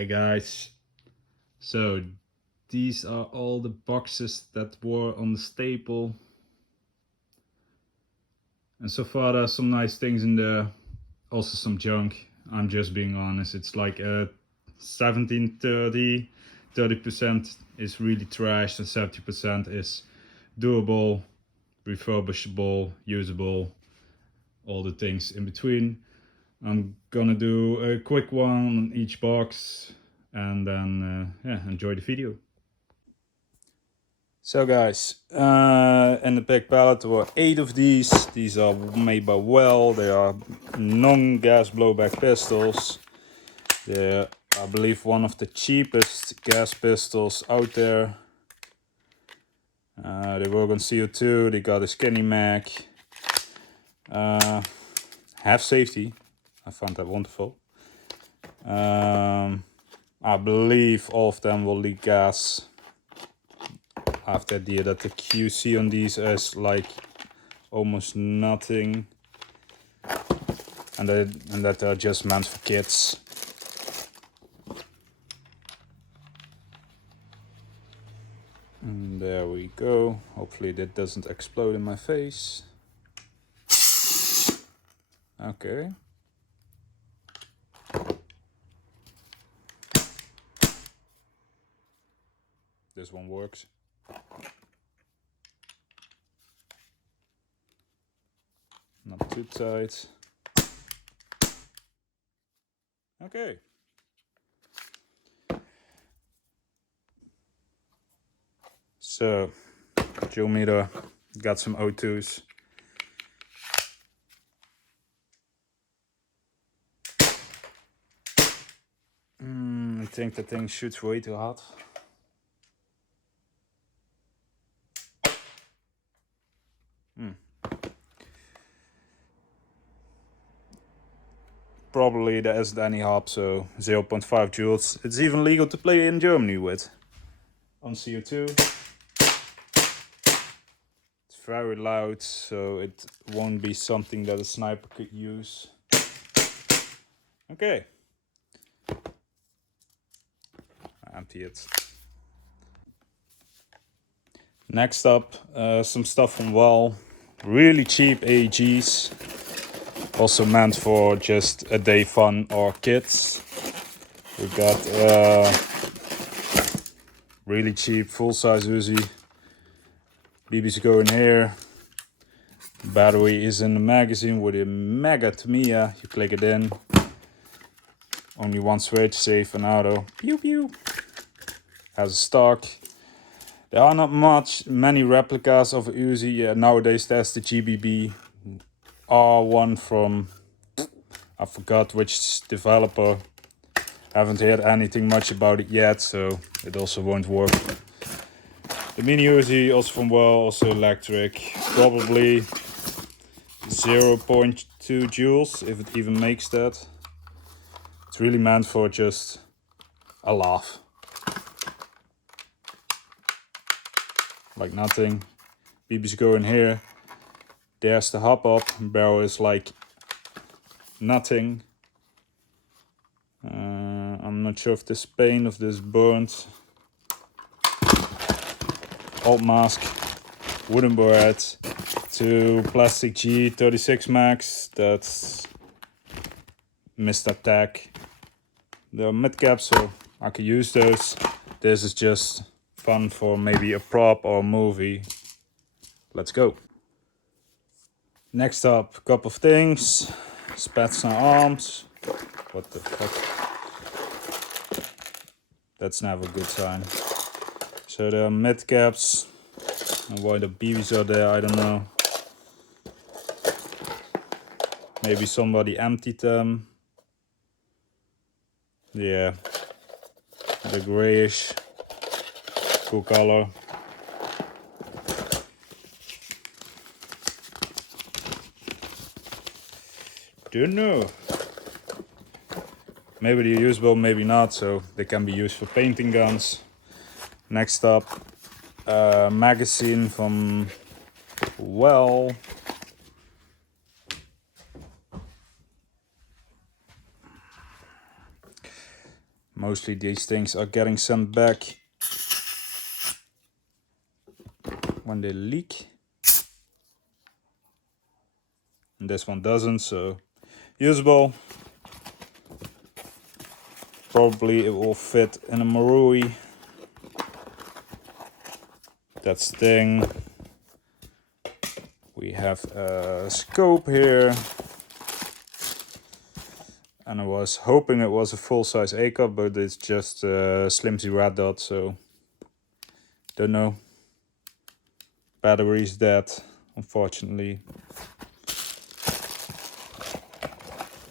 Hey guys, so these are all the boxes that were on the staple, and so far there's some nice things in there, also some junk. I'm just being honest, it's like a 17-30, 30% is really trash and 70% is doable, refurbishable, usable, all the things in between. I'm gonna do a quick one on each box and then enjoy the video. So guys, in the big pallet there were 8 of these. These are made by Well. They are non-gas blowback pistols. They're, I believe, one of the cheapest gas pistols out there. They work on CO2. They got a skinny mag. Have safety. I found that wonderful. I believe all of them will leak gas. I have the idea that the QC on these is like almost nothing, and that they're just meant for kids. And there we go. Hopefully that doesn't explode in my face. Okay. This one works. Not too tight. Okay. So, Joe meter, got some O2s. I think the thing shoots way too hot. Probably there isn't any hop, so 0.5 joules. It's even legal to play in Germany with. On CO2. It's very loud, so it won't be something that a sniper could use. Okay. Empty it. Next up, some stuff from Well. Really cheap AEGs. Also meant for just a day fun or kids. We got really cheap full-size Uzi. BBs go in here. Battery is in the magazine with a mega Tamiya. You click it in. Only one switch, safe and auto. Pew pew. Has a stock. There are not many replicas of Uzi. Nowadays there's the GBB R1 from, I forgot which developer. Haven't heard anything much about it yet, so it also won't work. The mini Uzi, also from Well, also electric. Probably 0.2 joules, if it even makes that. It's really meant for just a laugh. Like nothing. BBs go in here. There's the hop up. Barrel is like nothing. I'm not sure if this paint of this burnt. Alt mask, wooden barrette, to plastic G36 max. That's Mr. Tech. They're mid caps, so I could use those. This is just fun for maybe a prop or a movie. Let's go. Next up, a couple of things. Spatzner arms. What the fuck? That's never a good sign. So there are mid caps. And why the BBs are there, I don't know. Maybe somebody emptied them. Yeah. The grayish. Cool color. Don't know. Maybe they're usable, maybe not, so they can be used for painting guns. Next up, magazine from Well. Mostly these things are getting sent back when they leak. And this one doesn't, so usable. Probably it will fit in a Marui. That's the thing. We have a scope here. And I was hoping it was a full-size A-cup, but it's just a slimsy red dot, so don't know. Battery's dead, unfortunately.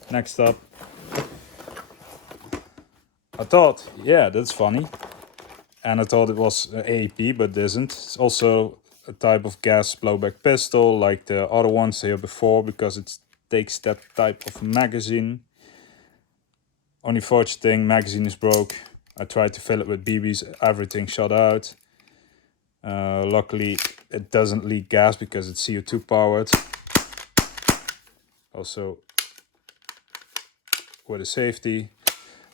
Next up, I thought, yeah, that's funny. And I thought it was AEP, but it isn't. It's also a type of gas blowback pistol, like the other ones here before, because it takes that type of magazine. Only fortunate thing, magazine is broke. I tried to fill it with BBs, everything shot out. Luckily, it doesn't leak gas because it's CO2 powered. Also, with a safety.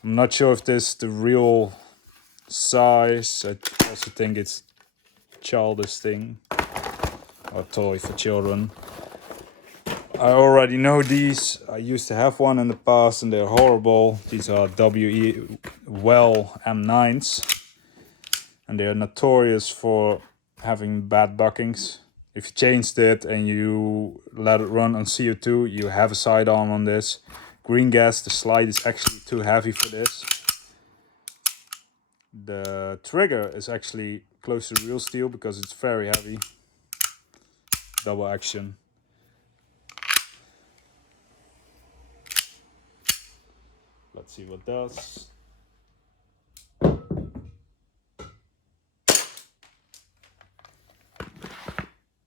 I'm not sure if this is the real size. I also think it's a childish thing. Or toy for children. I already know these. I used to have one in the past and they're horrible. These are WE Well M9s. And they're notorious for having bad buckings. If you changed it and you let it run on CO2, you have a sidearm on this. Green gas, the slide is actually too heavy for this. The trigger is actually close to real steel because it's very heavy. Double action. Let's see what does.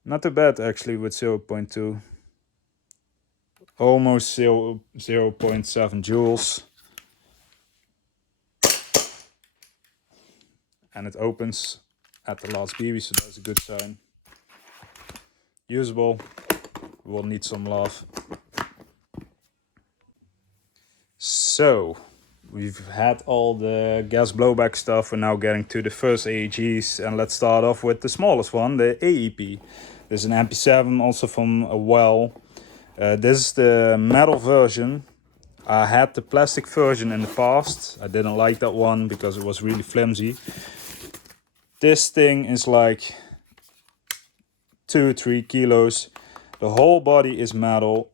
Not too bad actually with 0.2. Almost 0.7 joules. And it opens at the last BB, so that's a good sign. Usable. Will need some love. So, we've had all the gas blowback stuff. We're now getting to the first AEGs. And let's start off with the smallest one, the AEP. There's an MP7 also from a Well. This is the metal version. I had the plastic version in the past. I didn't like that one because it was really flimsy. This thing is like 2-3 kilos. The whole body is metal.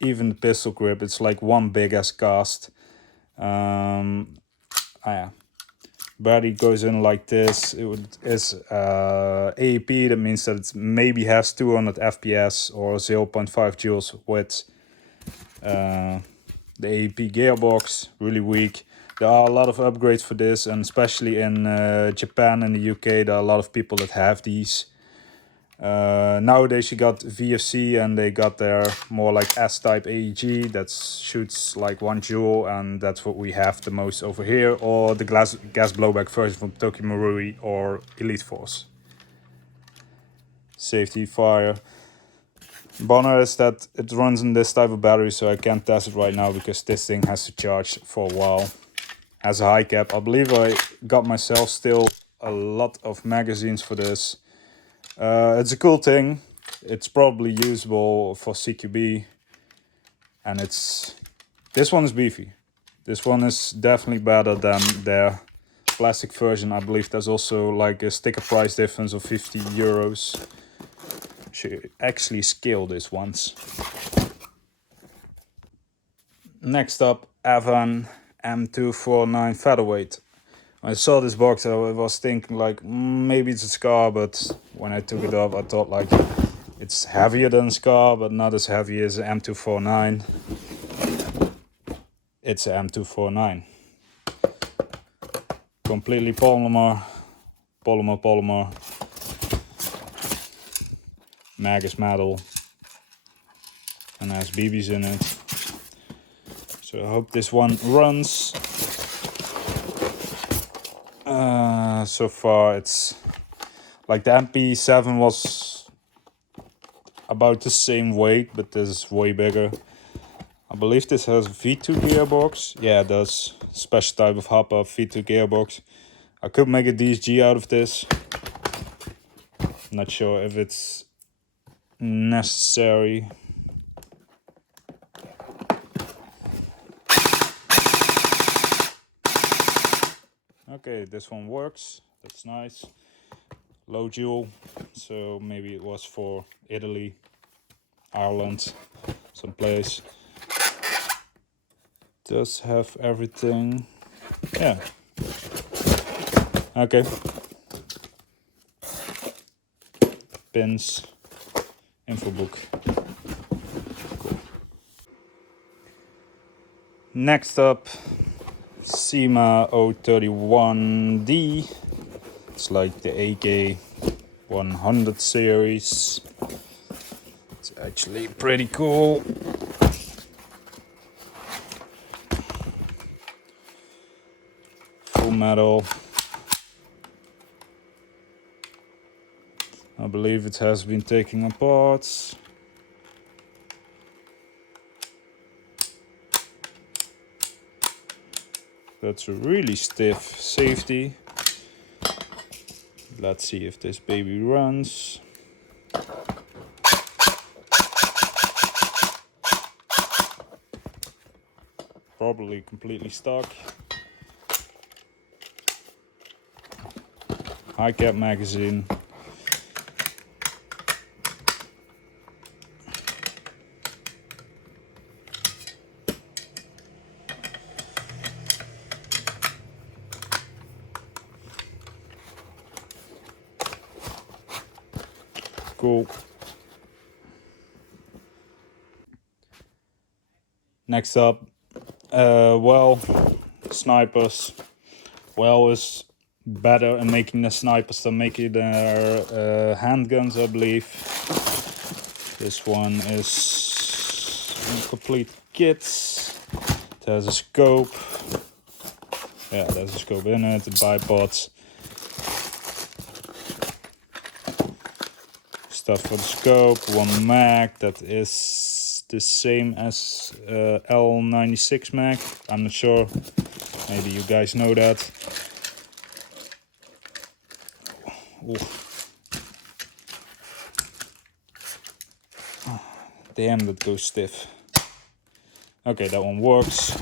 Even the pistol grip, it's like one big ass cast. Yeah. Body goes in like this. It's AEP, that means that it maybe has 200 FPS or 0.5 joules with the AEP gearbox, really weak. There are a lot of upgrades for this, and especially in Japan and the UK, there are a lot of people that have these. Nowadays you got VFC and they got their more like S-type AEG that shoots like 1 joule, and that's what we have the most over here, or the gas blowback version from Tokyo Marui or Elite Force. Safety fire. Boneyard is that it runs in this type of battery, so I can't test it right now because this thing has to charge for a while. Has a high cap. I believe I got myself still a lot of magazines for this. It's a cool thing. It's probably usable for CQB. And this one is beefy. This one is definitely better than their plastic version. I believe there's also like a sticker price difference of 50 euros. Should actually scale this once. Next up, Avan M249 Featherweight. When I saw this box, I was thinking like maybe it's a Scar, but when I took it off, I thought like it's heavier than Scar, but not as heavy as an M249. It's an M249. Completely polymer. Mag is metal. And has BBs in it. So I hope this one runs. So far it's like the MP7 was about the same weight, but this is way bigger. I believe this has a V2 gearbox. Yeah, it does. Special type of hop-up V2 gearbox. I could make a DSG out of this. Not sure if it's necessary. Okay, this one works. That's nice. Low joule, so maybe it was for Italy, Ireland, someplace. Does have everything. Yeah. Okay. Pins. Info book. Cool. Next up, SEMA 031D. It's like the AK 100 series. It's actually pretty cool. Full metal. I believe it has been taken apart. That's a really stiff safety. Let's see if this baby runs. Probably completely stuck. High cap magazine. Cool. Next up, well, snipers. Well is better in making the snipers than making their handguns, I believe. This one is in complete kits. It has a scope. Yeah, there's a scope in it, the bipods. Stuff for the scope, one mag that is the same as L96 mag. I'm not sure, maybe you guys know that. Ooh. Oh, damn, that goes stiff. Okay, that one works.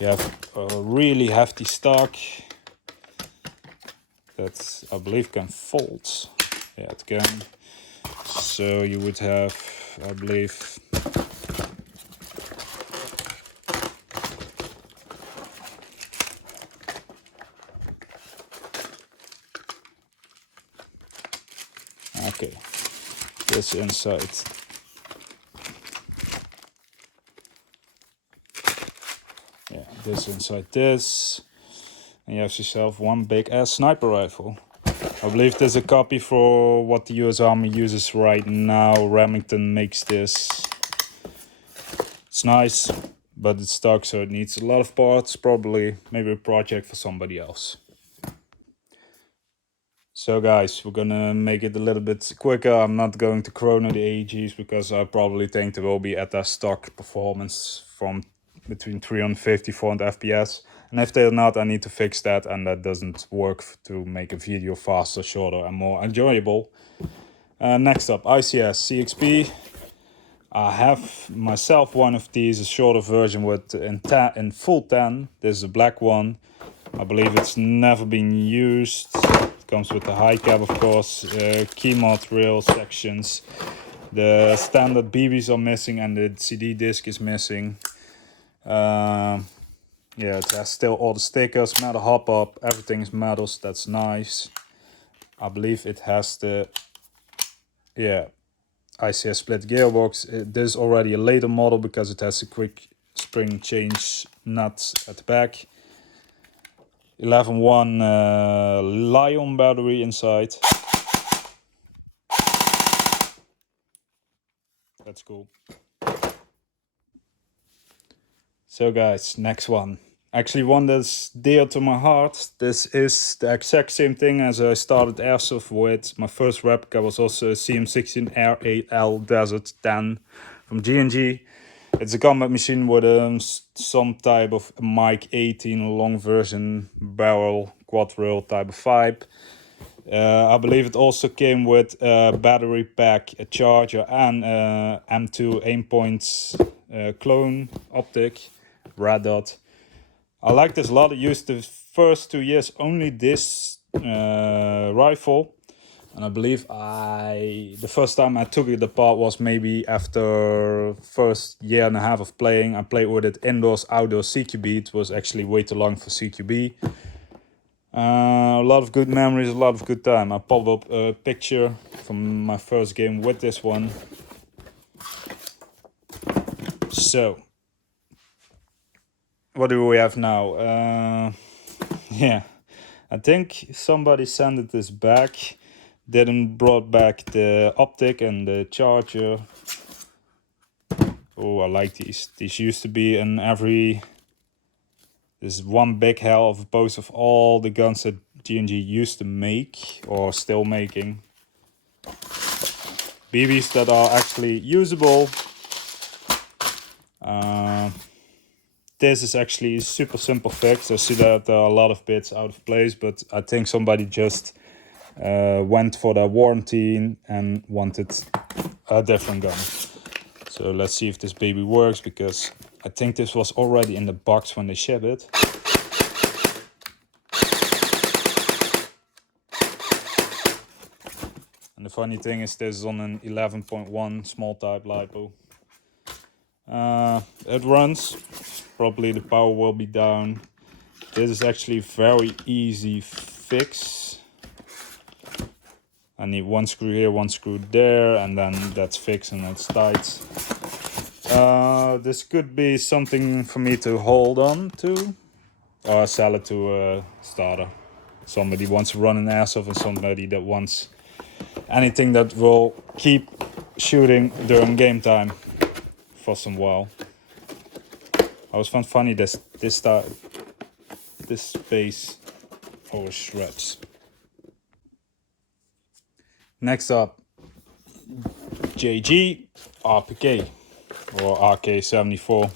You have a really hefty stock that I believe can fold. Yeah, it can. So you would have, I believe, okay, this inside. Yeah, this inside this. And you have yourself one big ass sniper rifle. I believe there's a copy for what the US Army uses right now. Remington makes this. It's nice, but it's stuck, so it needs a lot of parts. Probably, maybe a project for somebody else. So guys, we're gonna make it a little bit quicker. I'm not going to chrono the AEGs because I probably think they will be at their stock performance from between 350 400 FPS. And if they're not, I need to fix that, and that doesn't work to make a video faster, shorter, and more enjoyable. Next up, ICS CXP. I have myself one of these, a shorter version with in full 10. This is a black one. I believe it's never been used. It comes with the high cap, of course, key mod rail sections. The standard BBs are missing and the CD disc is missing. Yeah, it has still all the stickers, metal hop-up, everything is metals, that's nice. I believe it has the, yeah, ICS split gearbox. This is already a later model because it has a quick spring change nut at the back. 11.1 Lion battery inside. That's cool. So guys, next one. Actually one that's dear to my heart. This is the exact same thing as I started Airsoft with. My first replica was also a CM16 R8L Desert 10 from G&G. It's a combat machine with some type of Mike 18 long version barrel quad rail type of vibe. I believe it also came with a battery pack, a charger, and M2 aimpoints clone optic, red dot. I like this a lot. I used the first 2 years only this rifle. And I believe the first time I took it apart was maybe after first year and a half of playing. I played with it indoors, outdoors, CQB. It was actually way too long for CQB. A lot of good memories, a lot of good time. I pop up a picture from my first game with this one. So, what do we have now? Yeah, I think somebody sent this back. Didn't brought back the optic and the charger. Oh, I like these. These used to be in every... This is one big hell of a post of all the guns that G&G used to make, or still making. BBs that are actually usable. This is actually a super simple fix. I see that there are a lot of bits out of place, but I think somebody just went for the warranty and wanted a different gun. So let's see if this baby works, because I think this was already in the box when they shipped it. And the funny thing is, this is on an 11.1 small type LiPo. It runs. Probably the power will be down. This is actually very easy fix. I need one screw here, one screw there, and then that's fixed and it's tight. This could be something for me to hold on to, or sell it to a starter. Somebody wants to run an Airsoft, and somebody that wants anything that will keep shooting during game time for some while. I always found funny this space always shreds. Next up, JG RPK or RK74.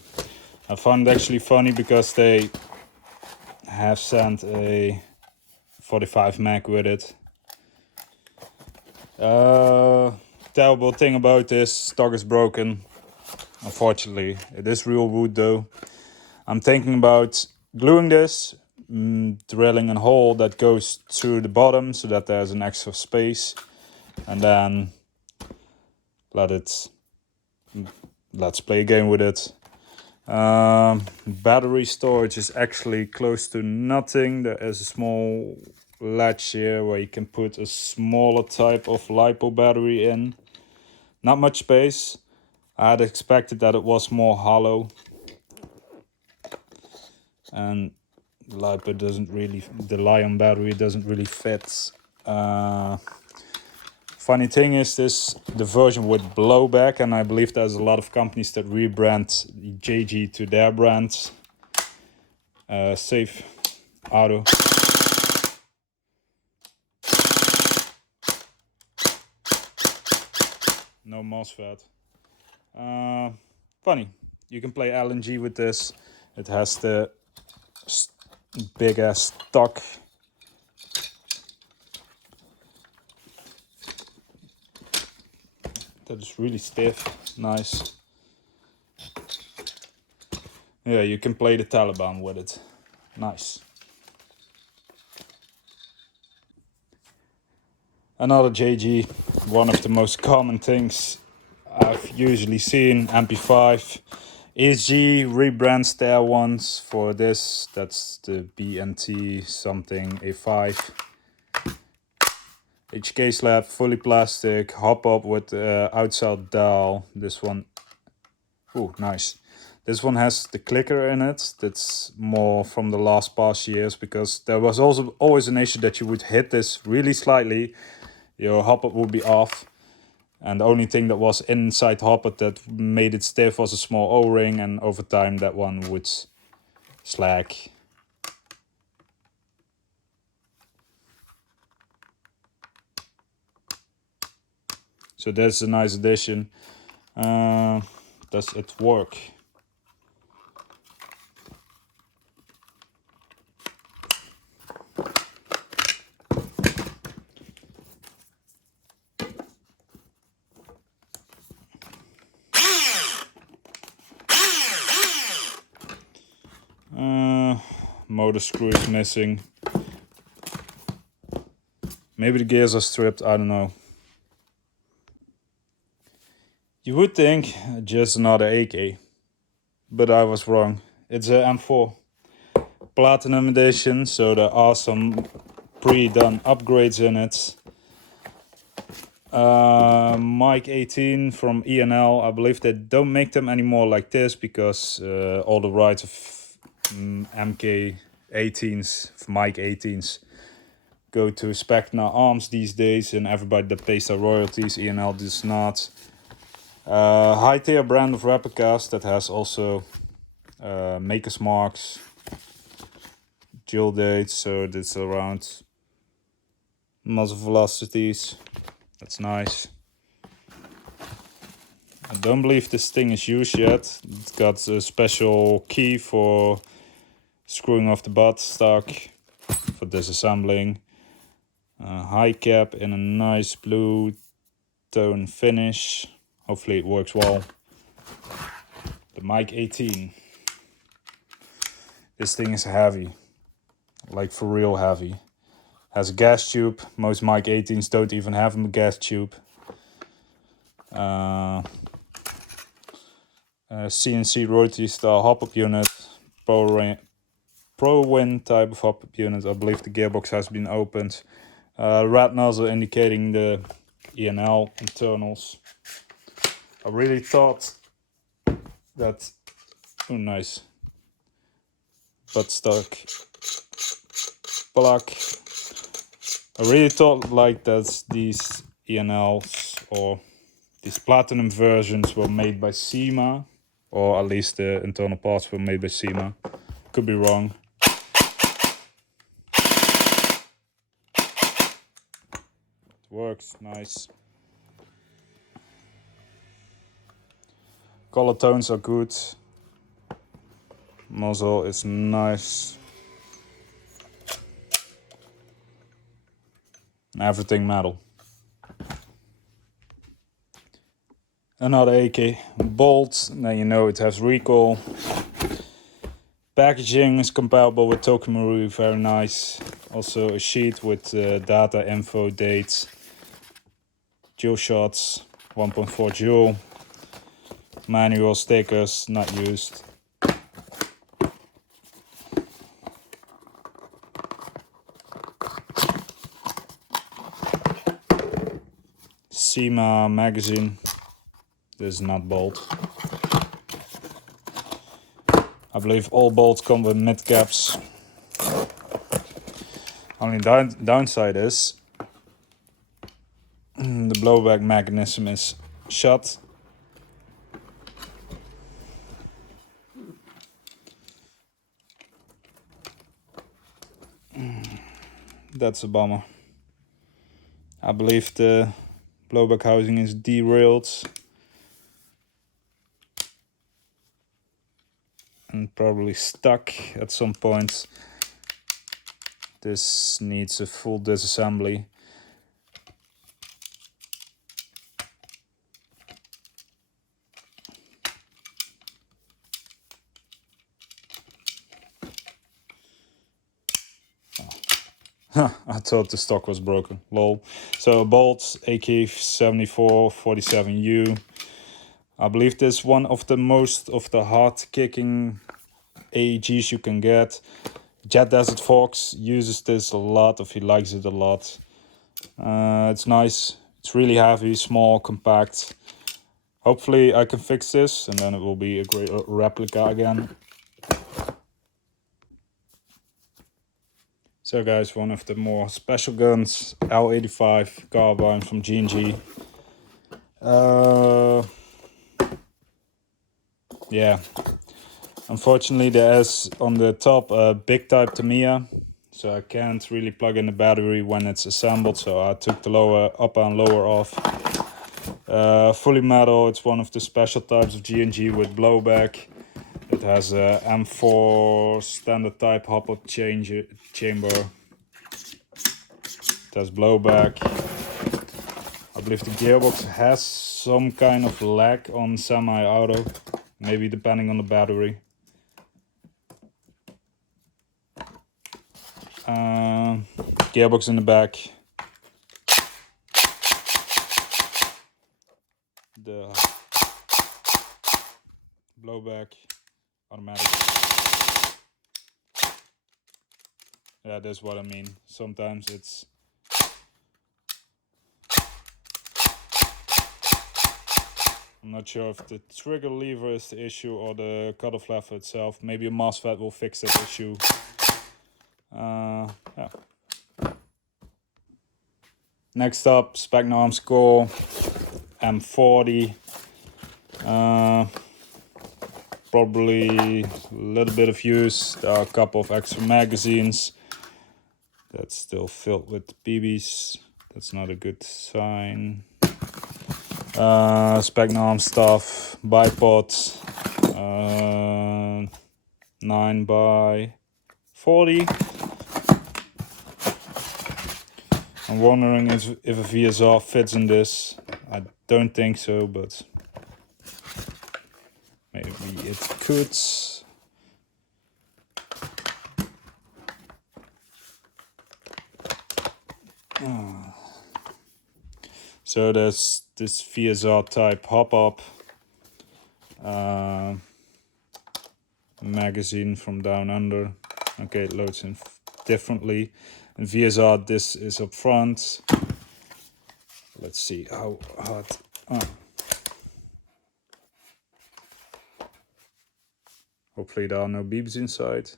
I found it actually funny because they have sent a 45 mag with it. Terrible thing about this, stock is broken. Unfortunately, it is real wood though. I'm thinking about gluing this, drilling a hole that goes through the bottom so that there's an extra space, and then let's play a game with it. Battery storage is actually close to nothing. There is a small latch here where you can put a smaller type of LiPo battery in. Not much space. I had expected that it was more hollow. And the LiPo the Lion battery doesn't really fit. Funny thing is the version with blowback, and I believe there's a lot of companies that rebrand JG to their brand. Safe Auto. No MOSFET. Funny. You can play LNG with this. It has the big ass stock. That is really stiff. Nice. Yeah, you can play the Taliban with it. Nice. Another JG, one of the most common things I've usually seen, MP5. ESG rebrands their ones for this. That's the BNT something A5. HK slab, fully plastic, hop up with outside dowel. This one, oh nice. This one has the clicker in it. That's more from the last past years, because there was also always an issue that you would hit this really slightly, your hop up would be off. And the only thing that was inside the hopper that made it stiff was a small O-ring, and over time that one would slack. So that's a nice addition. does it work? Motor screw is missing. Maybe the gears are stripped, I don't know. You would think just another AK, but I was wrong. It's a M4 Platinum Edition, so there are some pre-done upgrades in it. Mic 18 from ENL. I believe they don't make them anymore like this because all the rights of MK 18s, Mic 18s, go to Specna Arms these days, and everybody that pays their royalties. ENL does not. High tier brand of replicas that has also maker's marks, dual dates, so that's around muzzle velocities. That's nice. I don't believe this thing is used yet. It's got a special key for screwing off the butt stock for disassembling. High cap in a nice blue tone finish. Hopefully it works well. The Mic 18. This thing is heavy. Like for real heavy. Has a gas tube. Most Mic 18s don't even have a gas tube. CNC rotary style hop-up unit. Pro Win type of hop-up unit. I believe the gearbox has been opened. Red nozzle indicating the ENL internals. I really thought that... Oh, nice. Buttstock plug. I really thought like that these ENLs or these platinum versions were made by SEMA, or at least the internal parts were made by SEMA. Could be wrong. It works, nice. Color tones are good. Muzzle is nice. Everything metal. Another AK bolt. Now you know it has recoil. Packaging is comparable with Tokimaru, very nice. Also a sheet with data, info, dates. Dual shots, 1.4 joule. Manual stickers, not used. SEMA magazine. This is not bolt. I believe all bolts come with mid caps. Only downside is the blowback mechanism is shut. That's a bummer. I believe the blowback housing is derailed and probably stuck at some point. This needs a full disassembly. I thought the stock was broken, lol. So bolt AK-74-47U. I believe this is one of the most of the hard kicking AEGs you can get. Jet Desert Fox uses this a lot, if he likes it a lot. It's nice, it's really heavy, small, compact. Hopefully I can fix this and then it will be a great replica again. So guys, one of the more special guns, L85 carbine from G&G. Yeah, unfortunately there is on the top a big type Tamiya, so I can't really plug in the battery when it's assembled, so I took the upper and lower off. Fully metal, it's one of the special types of G&G with blowback. It has a M4 standard type hop-up chamber. It has blowback. I believe the gearbox has some kind of lag on semi-auto, maybe depending on the battery. Gearbox in the back. The blowback, automatic. Yeah, that's what I mean. Sometimes it's I'm not sure if the trigger lever is the issue or the cutoff lever itself. Maybe a MOSFET will fix that issue. Yeah. Next up, Specnarm Score M40. Probably a little bit of use. There are a couple of extra magazines. That's still filled with BBs. That's not a good sign. Specnarm stuff. Bipods. 9x40. I'm wondering if a VSR fits in this. I don't think so, but maybe it could. So there's this VSR type hop-up magazine from down under. Okay, it loads in differently. In VSR, this is up front. Let's see how hard. Hopefully there are no beeps inside.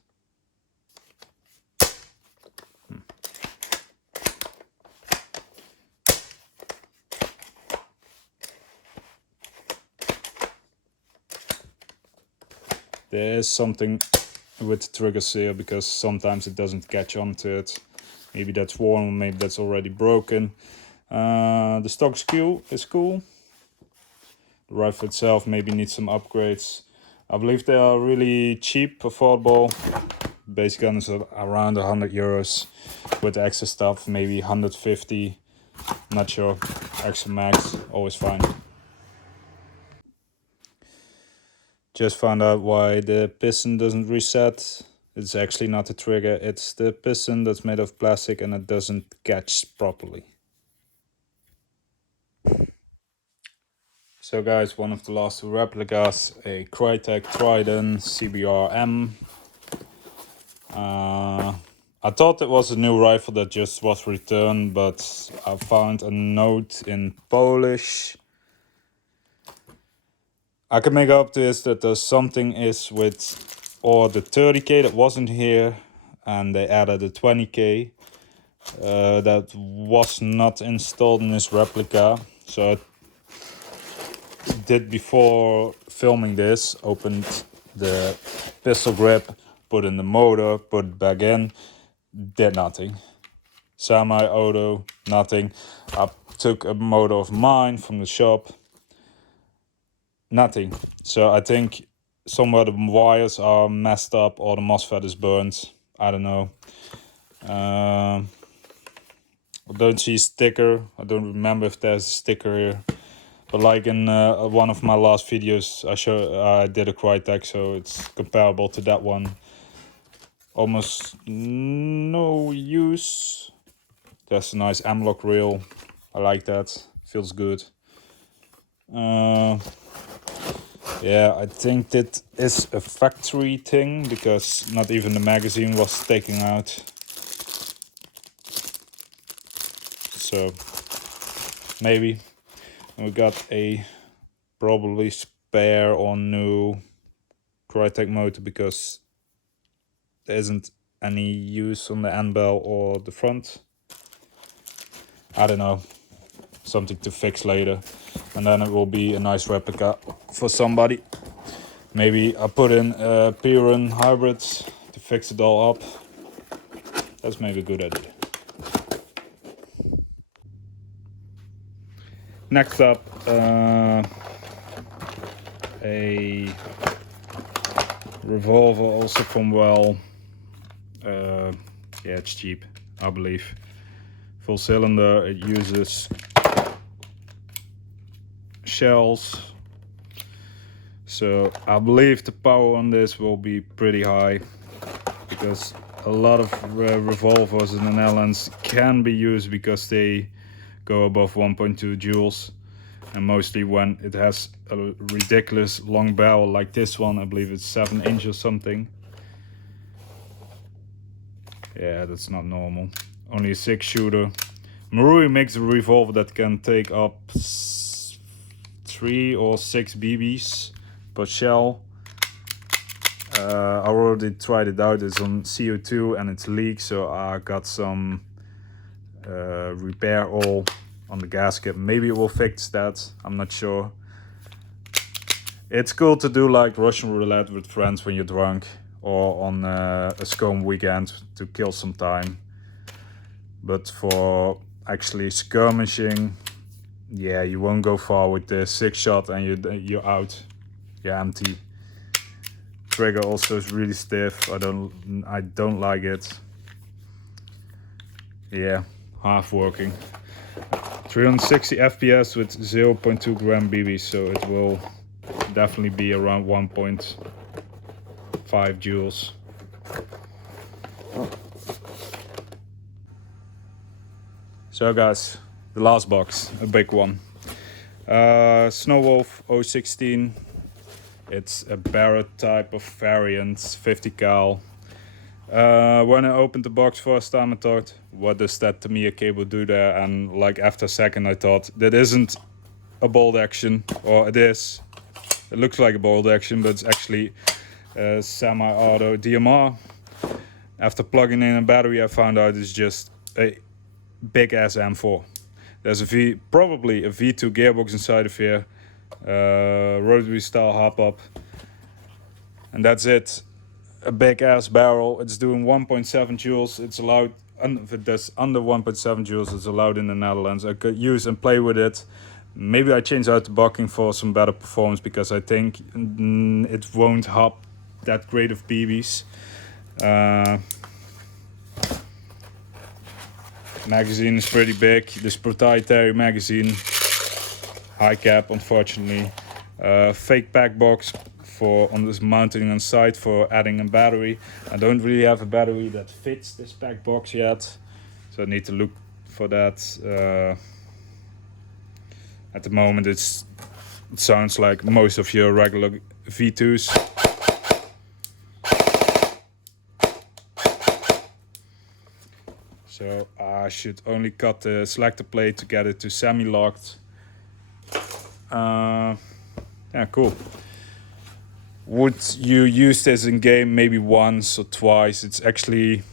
There is something with the triggers here because sometimes it doesn't catch onto it. Maybe that's worn, maybe that's already broken. The stock skew is cool. The rifle itself maybe needs some upgrades. I believe they are really cheap, affordable. Basic gun is around 100 euros. With extra stuff, maybe 150. Not sure. Extra max, always fine. Just found out why the piston doesn't reset. It's actually not the trigger, it's the piston that's made of plastic and it doesn't catch properly. So guys, one of the last two replicas, a Crytek Trident CBR-M. I thought it was a new rifle that just was returned, but I found a note in Polish. I can make up this that there's something is with, or the 30k that wasn't here, and they added a 20k that was not installed in this replica. So I did before filming this, opened the pistol grip, put in the motor, put it back in, did nothing. Semi-auto, nothing. I took a motor of mine from the shop. Nothing. So I think somewhere the wires are messed up or the MOSFET is burnt. I don't know. I don't see a sticker. I don't remember if there's a sticker here. But like in one of my last videos, I did a Crytek, so it's comparable to that one. Almost no use. There's a nice M-lock rail. I like that. Feels good. Yeah, I think that is a factory thing because not even the magazine was taken out. So maybe. And we got a probably spare or new Crytek motor because there isn't any use on the end bell or the front. I don't know. Something to fix later. And then it will be a nice replica for somebody. Maybe I put in a Piran hybrid to fix it all up. That's maybe a good idea. Next up, a revolver also from Well. Yeah, it's cheap, I believe. Full cylinder, it uses shells. So I believe the power on this will be pretty high, because a lot of revolvers in the Netherlands can be used because they go above 1.2 joules. And mostly when it has a ridiculous long barrel like this one, I believe it's 7 inch or something. Yeah, that's not normal. Only a 6 shooter. Marui makes a revolver that can take up 3 or 6 BBs per shell. I already tried it out. It's on CO2 and it's leaked, so I got some repair oil on the gasket. Maybe it will fix that, I'm not sure. It's cool to do like Russian roulette with friends when you're drunk, or on a scone weekend to kill some time. But for actually skirmishing, yeah, you won't go far with the 6-shot and you're out. You're empty. Trigger also is really stiff. I don't like it. Yeah, half working. 360 FPS with 0.2 gram BB, so it will definitely be around 1.5 joules. So guys, the last box, a big one. Snowwolf 016. It's a Barrett type of variant, 50 cal. When I opened the box first time, I thought, what does that Tamiya cable do there? And like after a second I thought, that isn't a bolt action, or it is. It looks like a bolt action, but it's actually a semi-auto DMR. After plugging in a battery, I found out it's just a big ass M4. There's probably a V2 gearbox inside of here, rotary style hop up, and that's it. A big ass barrel. It's doing 1.7 joules. It's allowed, if it does under 1.7 joules, it's allowed in the Netherlands. I could use and play with it. Maybe I change out the bucking for some better performance, because I think it won't hop that great of BBs. Magazine is pretty big. This proprietary magazine, high cap unfortunately. Fake pack box on this mounting on site for adding a battery. I don't really have a battery that fits this pack box yet, so I need to look for that. At the moment it sounds like most of your regular V2s. So I should only cut the selector plate to get it to semi-locked. Yeah, cool. Would you use this in game? Maybe once or twice. It's actually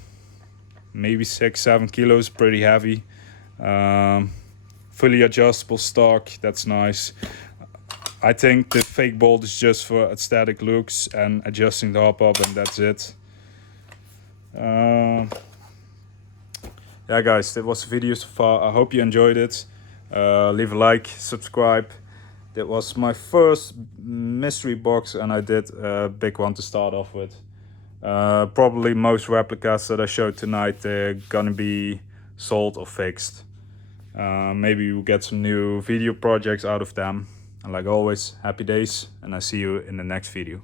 maybe 6-7 kilos, pretty heavy. Fully adjustable stock, that's nice. I think the fake bolt is just for aesthetic looks and adjusting the hop up, and that's it. Yeah guys, that was the video so far. I hope you enjoyed it. Leave a like, subscribe. That was my first mystery box, and I did a big one to start off with. Probably most replicas that I showed tonight, they're gonna be sold or fixed. Maybe we'll get some new video projects out of them. And like always, happy days, and I see you in the next video.